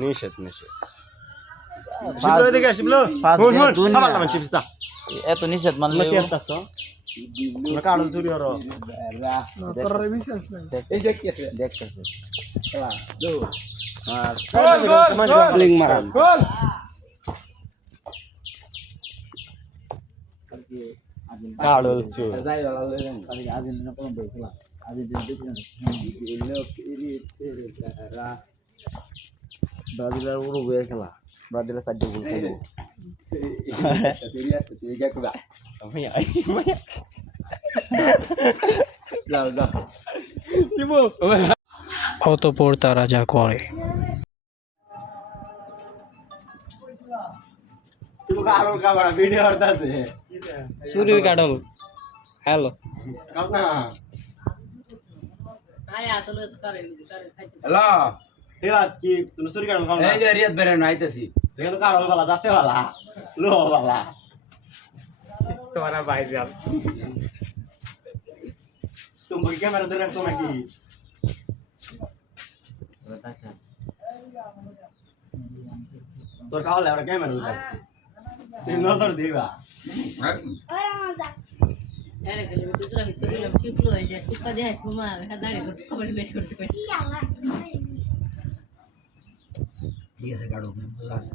নিষেধ নিষেধ শিবলো এদিকে শিবলো হুন আবার নাম শিবতা এত নিষেধ মানলে কি করতাছ তোমরা কাড়ল চুরি হরো তোর বিশ্বাস নাই এই যে কি আছে দেখতেছে খেলা দো আর লিং মারান গোল কাড়ল চুর যাই লাল আজিন না কোন বই খেলা আজিন দেখি না ব্রাজিলের উরুগুয়ে খেলা ব্রাজিলের 4 গোল খেলো সিরিয়াস তুই কি করবা লাল দা শিবু অতঃপর তারা যা করে শিবু কাড়ল কাবড়া ভিডিও হরতাছে চুরি কাটল হ্যালো কালনা আরে আসলে তো করে খাইতে হ্যালো এরাত কি তুমি চুরি কাড়ল কালনা এই যে রিয়াদ বেরে নাইতেছি দেখো তো কাড়ল বালা যাতে বালা লো বালা তোমারা বাইরে যাও তুমি ক্যামেরা ধরে রাখছো নাকি তোর কাহলে আমরা ক্যামেরা ধরে রাখছি তুই নজর দিবা আরে গেলে তুই হিত দিলাম চিপলো হয়ে যায় টুকা দেয় তোমা দাঁড়িয়ে টুকা বলে বের করতে পারি ঠিক আছে গাড়ো মজা আছে